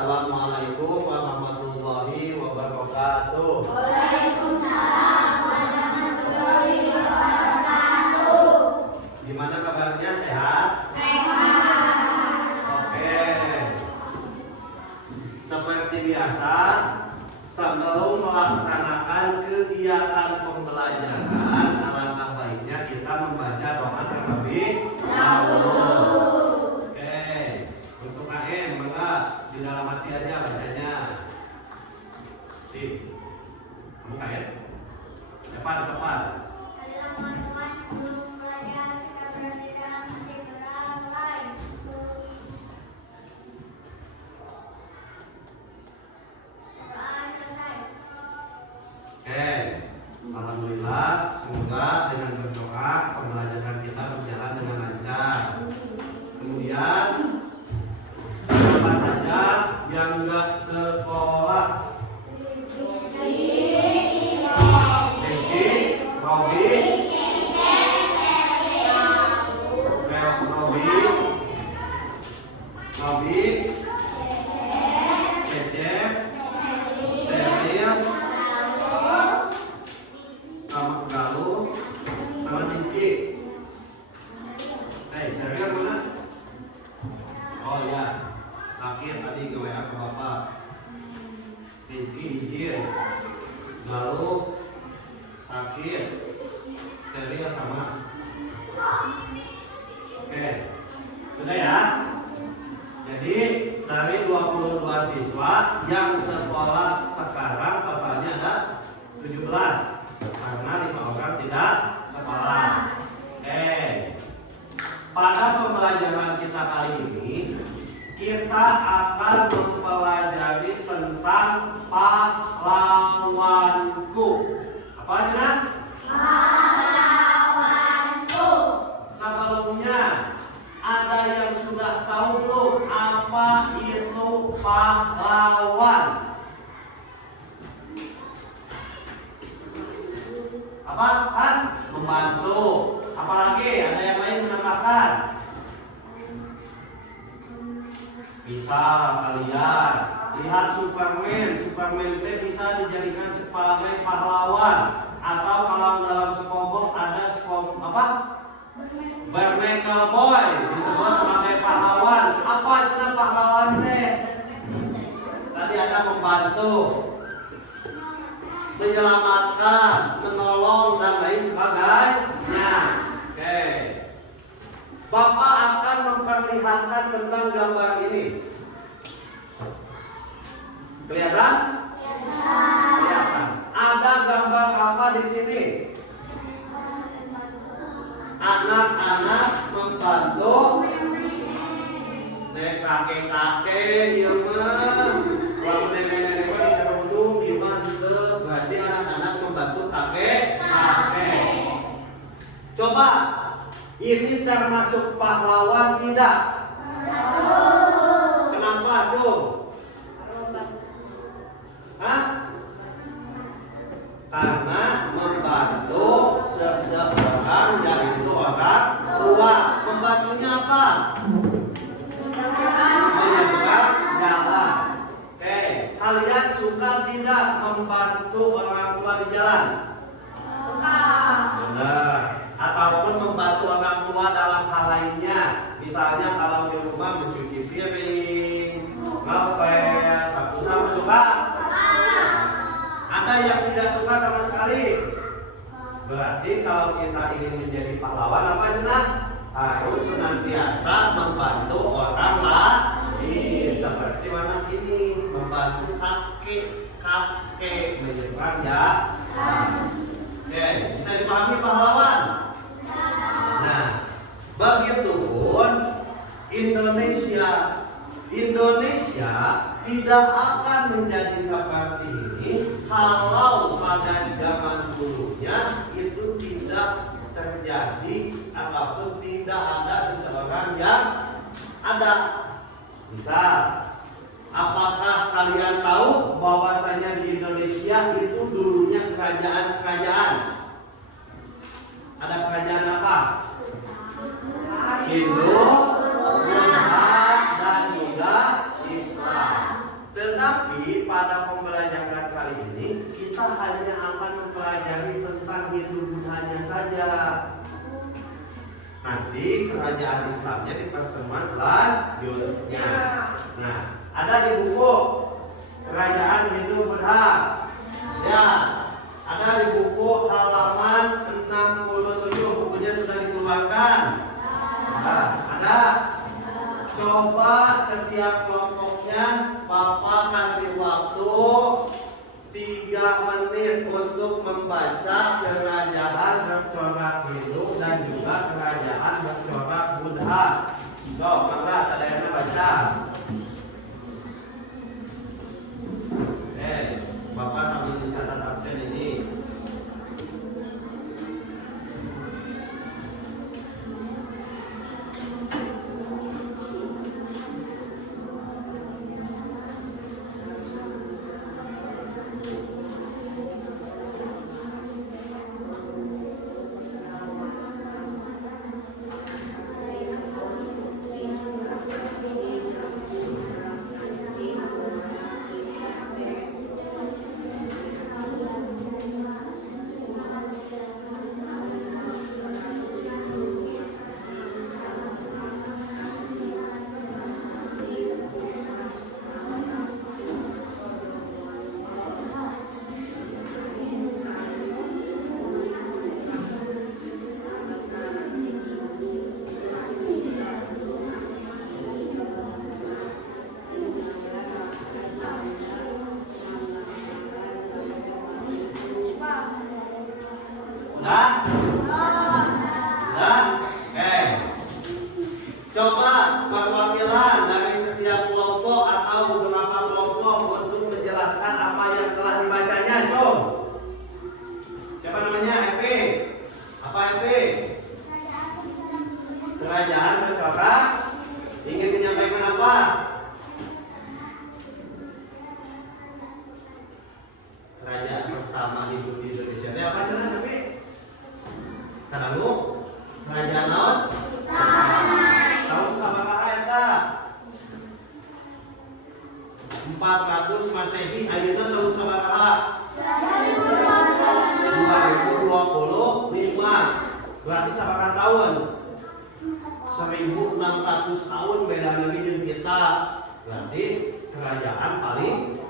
Assalamualaikum warahmatullahi wabarakatuh. Waalaikumsalam warahmatullahi wabarakatuh. Gimana kabarnya, sehat? Sehat. Oke. Seperti biasa, sebelum melaksanakan kegiatan pembelajaran, alangkah baiknya kita membaca doa terlebih dahulu. Oke. Untuk KM, maka di dalam hati aja bacanya. Kamu KM? Cepat. Adalah teman-teman sebelum belajar kita berada dalam hati orang lain. Doa selesai. Oke, alhamdulillah, semoga dengan berdoa pembelajaran kita berjalan dengan lancar. Kemudian siapa saja yang enggak sekolah? Rizky, Robi, Cecep, Seril, sama Galuh, sama Rizky. Seril mana? Oh ya, sakit tadi ke WA ke bapak. Rizky izin, Galuh sakit, Seril sama. Oke, sudah ya. Jadi dari 22 siswa yang sekolah sekarang totalnya ada 17 karena 5 orang tidak sekolah. Pada pembelajaran kita kali ini kita akan mempelajari tentang pahlawanku. Apa aja? Pahlawanku. Sebelumnya ada yang sudah tahu belum apa itu pahlawan? Apa kan? Membantu. Apalagi ada yang lain menambahkan? Bisa kalian lihat Superman itu bisa dijadikan sebagai pahlawan, atau kalau dalam SpongeBob ada apa? Barnacle Boy disebut sebagai pahlawan. Apa istilah pahlawan teh? Tadi ada membantu, menyelamatkan, menolong dan lain sebagainya. Oke. Bapak akan memperlihatkan tentang gambar ini. Kelihatan? Kelihatan. Ada gambar apa di sini? Anak-anak membantu kakek-kakek, ya mah. Kalau nenek-nenek itu gimana? Berarti anak-anak membantu kakek-kakek. Coba, ini termasuk pahlawan tidak? Masuk. Kenapa, Cung? Hah? Karena membantu seseorang yaitu orang tua. Membantunya apa? Menyeberang jalan. Oke, kalian suka tidak membantu orang tua di jalan? Suka. Benar. Ataupun membantu orang tua dalam hal lainnya. Misalnya kalau di rumah mencuci piring, ngepel, sapu-sapu, suka? Ada yang tidak suka sama sekali. Berarti kalau kita ingin menjadi pahlawan apa cenah? Harus senantiasa membantu orang lain. Seperti mana ini, membantu kakek menyeberang jalan. Oke, bisa dipahami pahlawan? Nah, begitupun Indonesia tidak akan menjadi seperti ini kalau pada zaman dulunya itu tidak terjadi ataupun tidak ada seseorang yang ada. Misal, apakah kalian tahu bahwasanya di Indonesia itu dulunya kerajaan-kerajaan? Ada kerajaan apa? Hindu, Buddha, dan juga Islam. Tetapi pada pembelajaran kali ini kita hanya akan mempelajari tentang Hindu Buddhanya saja. Nanti kerajaan Islamnya di pertemuan selanjutnya. Nah, ada di buku Kerajaan Hindu Buddha. Ya, ada di buku halaman 67. Bukunya sudah dikeluarkan. Nah, ada. Coba setiap kelompoknya Bapak kasih waktu 3 menit untuk membaca kerajaan bercorak Hindu dan juga kerajaan bercorak Buddha. So, maka sadayana baca. Bapak sambil mencatat absen ini. Coba perwakilan dari setiap kelompok atau beberapa kelompok untuk menjelaskan apa yang telah dibacanya. Coba. Siapa namanya? FP. Apa FP? Kerajaan bercorak. Ingin menyampaikan apa? Kerajaan bersama Hindu di Indonesia. Ini apa cerita FP? Kadalu? Kerajaan laut? Tahun sabaraha eta? 400 Masehi. Ayeuna tahun sabaraha? 2025. Berarti sabaraha tahun? 1600 tahun beda lagi dengan kita. Berarti kerajaan paling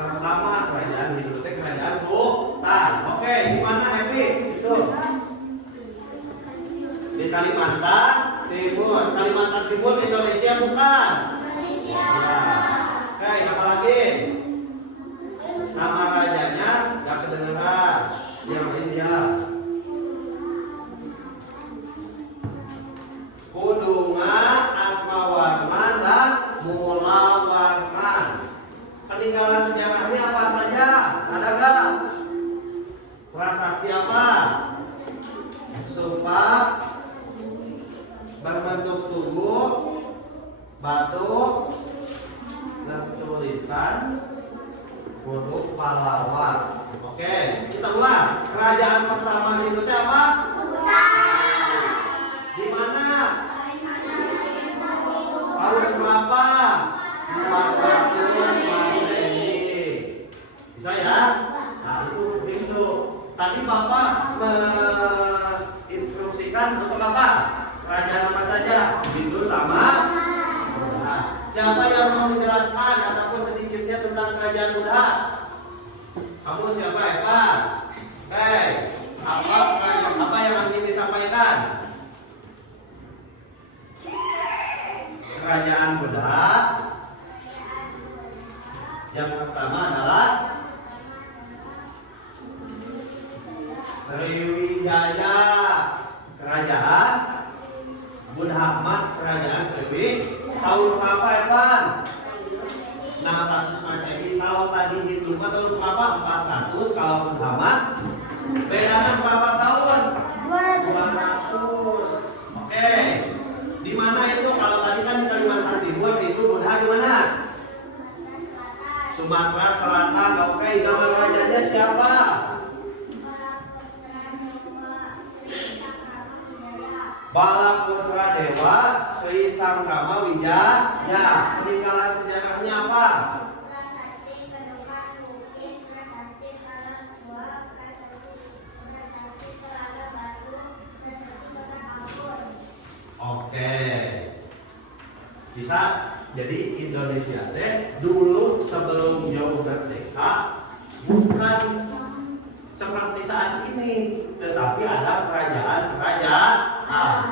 pertama kerajaan Hindu teh kerajaan Buddha. Oke, di mana Happy? Itu di Kalimantan Timur. Kalimantan Timur Indonesia bukan? Indonesia. Ya. Oke, apa lagi? Nama rajanya nggak kedengeran. Yang India. Kudungan, Asmawarman, dan Mulawarman. Peninggalan sejarahnya apa saja? Ada gak? Prasasti apa? Stupa berbentuk tugu, batu, dan tulisan huruf pahlawan. Oke, kita ulas. Kerajaan pertama Hindu itu apa? Di mana? Tahun berapa? 400 Masehi. Bisa ya? Nah, itu Hindu. Tadi Bapak menginstruksikan untuk apa? Kerajaan apa saja? Hindu sama Buddha. Siapa yang mau menjelaskan ataupun sedikitnya tentang kerajaan Buddha? Kamu siapa, Eva? Hei, apa yang ingin disampaikan? Kerajaan Buddha yang pertama adalah Sriwijaya, kerajaan Buddha Mat, kerajaan Sriwijaya. Tahun berapa, Evan? 600 Masehi. Kalau tadi Hindu tahun berapa? 400. Kalau Buddha Mat bedanya berapa tahun? 200. Oke. Di mana itu? Kalau tadi kan di Kalimantan Timur, itu Buddha di mana? Sumatera Selatan. Oke, nama rajanya siapa? Balaputra Dewa Sri Sangkama Wijaya. Peninggalan sejarahnya apa? bisa. Jadi Indonesia teh dulu sebelum jauh merdeka bukan seperti saat ini, tetapi ada kerajaan-kerajaan.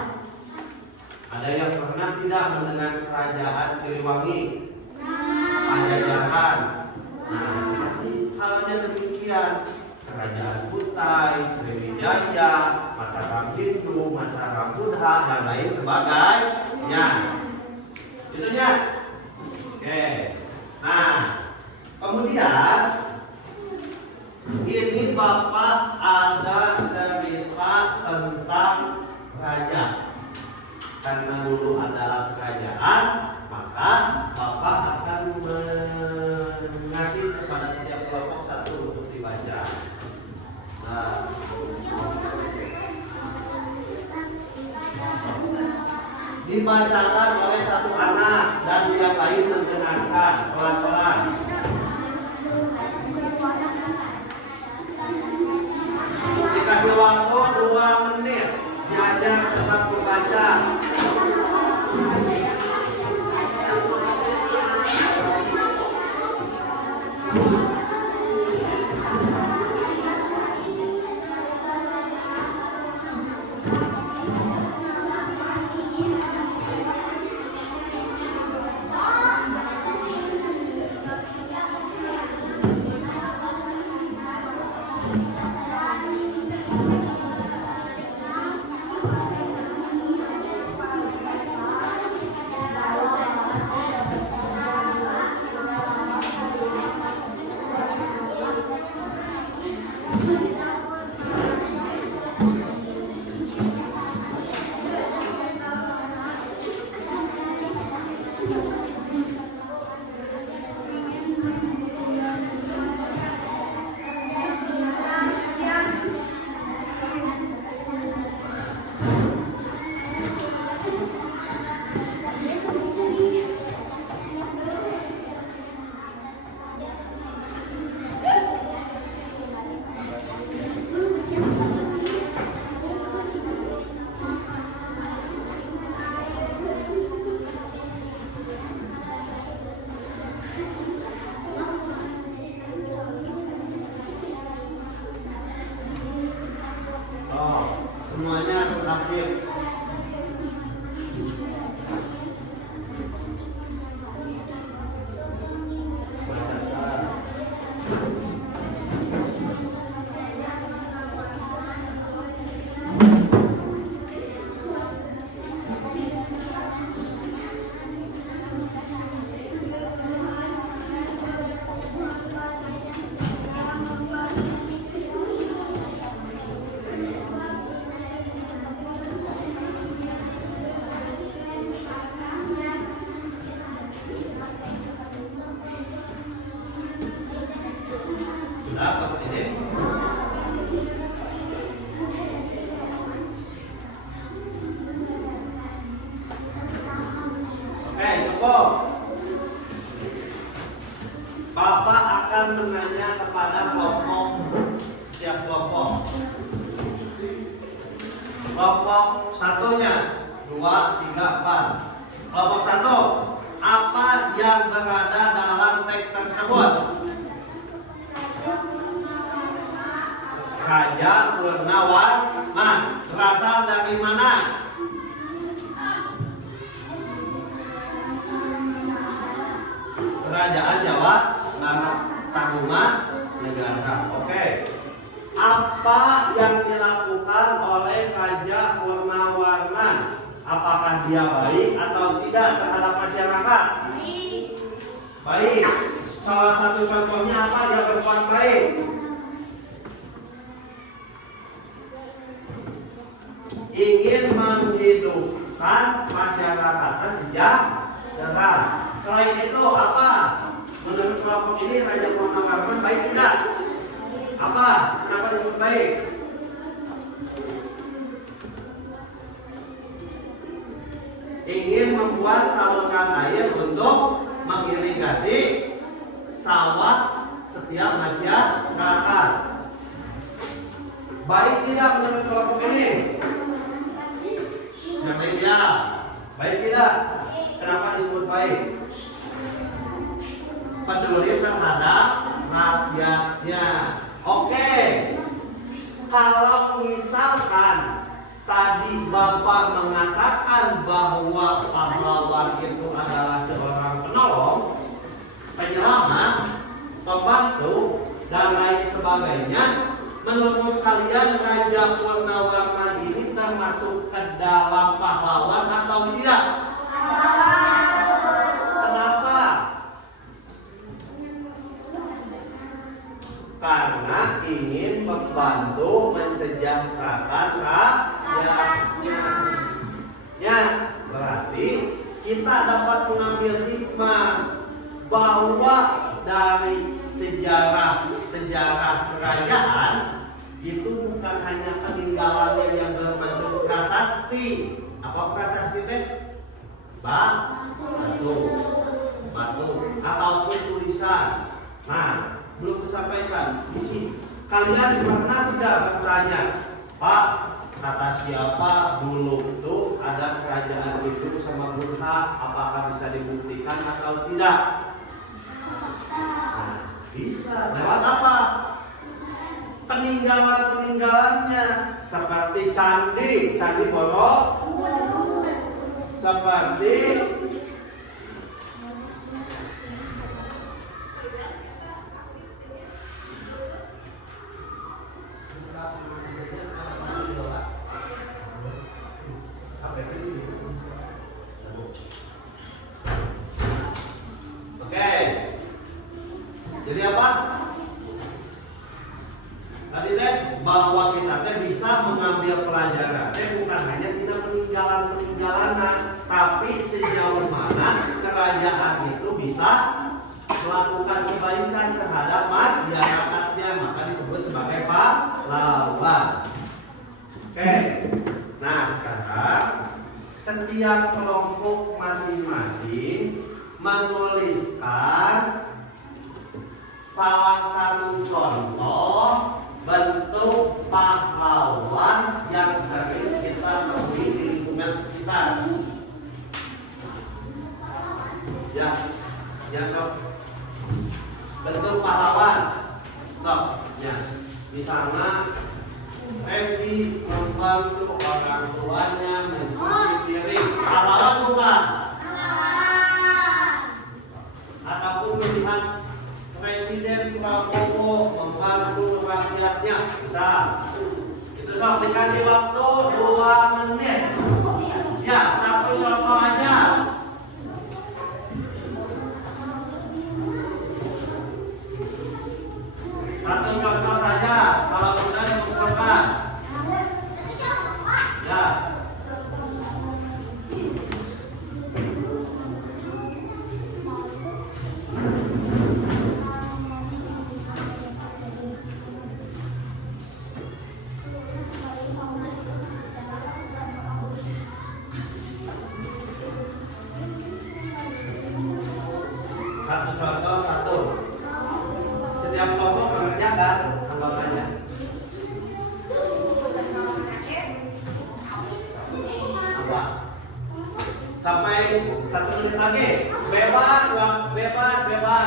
Ada yang pernah tidak mendengar kerajaan Siliwangi, Pajajaran? Nah, seperti halnya demikian. Kerajaan Kutai, Sriwijaya, Mataram Hindu, Mataram Buddha, dan lain sebagainya. Itunya. Oke. Nah, kemudian ini Bapak ada cerita tentang raja. Karena dulu adalah kerajaan, maka Bapak akan mengasih kepada setiap kelompok satu untuk dibaca. Nah, dibacakan oleh satu anak dan yang lain mendengarkan pelan-pelan. Dikasih waktu 2 menit, diajar tetap membaca. Semuanya aktif. Bapak akan menanya kepada kelompok, setiap kelompok. Kelompok satunya 2, 3, 4. Kelompok 1, apa yang berada dalam teks tersebut? Raja Purnawarman berasal dari mana? Kerajaan Jawa Tarumanegara. Oke. Apa yang dilakukan oleh Raja Purnawarman? Apakah dia baik atau tidak terhadap masyarakat? Baik. Salah satu contohnya apa dia berbuat baik? Ingin menghidupkan masyarakatnya sejahtera. Selain itu apa? Menurut kelompok ini Raja Purnawarman baik tidak? Apa? Kenapa disebut baik? Ingin membuat saluran air untuk mengirigasi sawah setiap masyarakat. Baik tidak menurut kelompok ini? Yang lain ya. Baik tidak? Kenapa disebut baik? Peduli terhadap rakyatnya. Oke. Kalau misalkan tadi Bapak mengatakan bahwa pahlawan itu adalah seorang penolong, penyelamat, pembantu, dan lain sebagainya, menurut kalian Raja Purnawarman ini termasuk ke dalam pahlawan atau tidak? Kenapa? Karena ingin membantu mensejahterakan rakyatnya. Ya, berarti kita dapat mengambil hikmah bahwa dari sejarah kerajaan itu bukan hanya peninggalannya yang berbentuk prasasti. Apa prasasti teh? Batu ataupun tulisan. Nah, belum disampaikan. Isi kalian pernah tidak bertanya, Pak, kata siapa dulu itu ada kerajaan itu sama Burha? Apakah bisa dibuktikan atau tidak? Bisa. Lewat apa? Peninggalan-peninggalannya seperti candi Borobudur, seperti jadi apa? Tadi teh bahwa kita teh bisa mengambil pelajaran bukan hanya tidak peninggalan-peninggalan, tapi sejauh mana kerajaan itu bisa melakukan kebaikan terhadap masyarakatnya, maka disebut sebagai pahlawan. Oke. Nah, sekarang setiap kelompok masing-masing menuliskan salah satu contoh bentuk pahlawan yang sering kita temui di lingkungan sekitar. Ya sob. Bentuk pahlawan. Sob, ya. Misalnya Randy membantu orang tuanya mencuci piring. Pahlawan bukan? Ataupun melihat Presiden Prabowo membantu rakyatnya, bisa. Itu sob, dikasih waktu 2 menit. Ya, satu contoh aja. Satu contoh saja, kalau sudah dibutuhkan. Ya. Satu contoh, satu. Setiap kelompok mengerjakan anggotanya. Apa? Sampai 1 menit lagi. Bebas.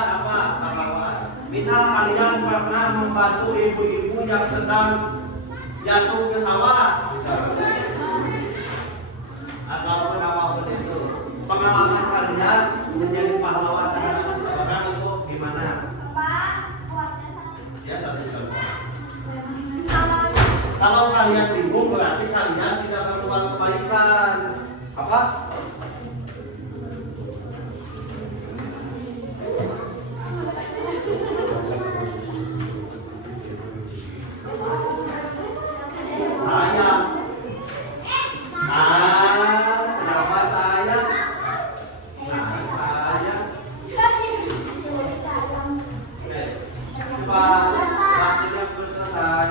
Apa? Pahlawan. Misal kalian pernah membantu ibu-ibu yang sedang jatuh ke sawah, misalnya. Atau apapun itu. Pengalaman kalian menjadi pahlawan terhadap seseorang itu gimana? Ya, satu contoh. Kalau kalian bingung berarti kalian tidak berbuat kebaikan. Apa? Sayang. Kenapa sayang? Sayang. Oke. Cepat. Waktunya belum selesai.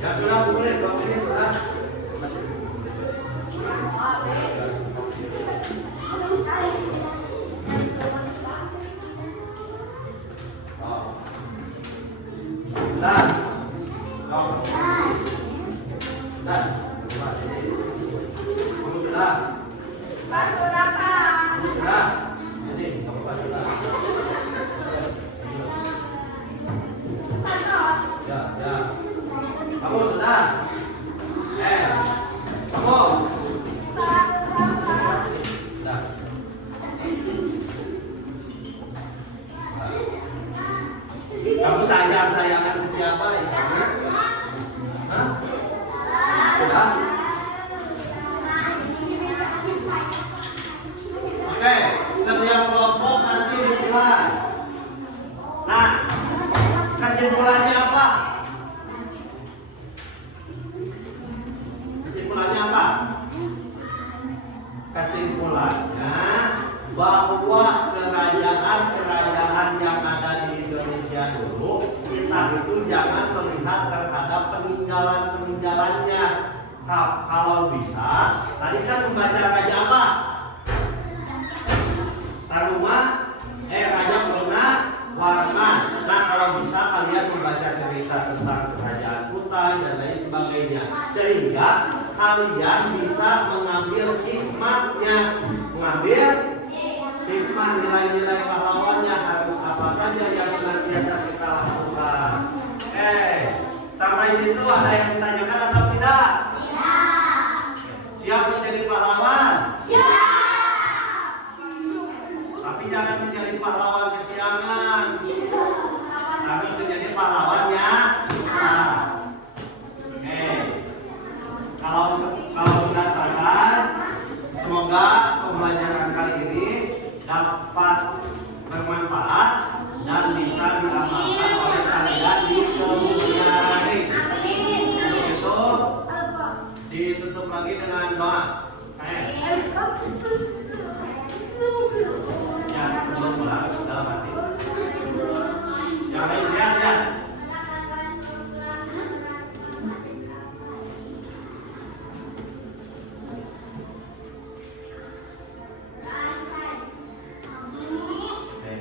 Ya sudah, boleh. 2 menit sudah. Dan, kamu sudah? Pak sudah Pak. Kamu sudah? Jadi, kamu Pak sudah? Ya, ya. Kamu sudah? Kamu? Sudah. Kamu sayang-sayangan ke siapa ya? Hah? Sudah? Oke, setiap kelompok nanti dimulai. Nah, kesimpulannya apa? Kesimpulannya apa? Kesimpulannya bahwa kerajaan-kerajaan yang ada di Indonesia dulu, kita itu jangan melihat terhadap peninggalan-peninggalannya. Kalau bisa, tadi kan membaca raja apa? Taruma, Raja Warman. Nah, kalau bisa kalian membaca cerita tentang kerajaan Kutai dan lain sebagainya, sehingga kalian bisa mengambil hikmahnya, mengambil hikmah nilai-nilai pahlawannya, harus apa saja yang senantiasa kita lakukan. Sampai situ ada yang ditanyakan atau tidak? Siap menjadi pahlawan? Tapi jangan menjadi pahlawan kesiangan. Harus menjadi pahlawannya. Kalau sudah selesai, semoga pembelajaran kali ini dapat bermanfaat dan bisa diamalkan oleh kalian di kemudian hari. Untuk itu ditutup lagi dengan doa. Ya, sebelum pulang dalam hati. Yang lain lihat ya.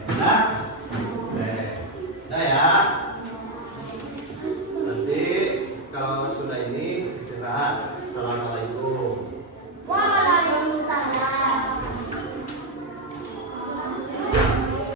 Sudah? Sudah ya.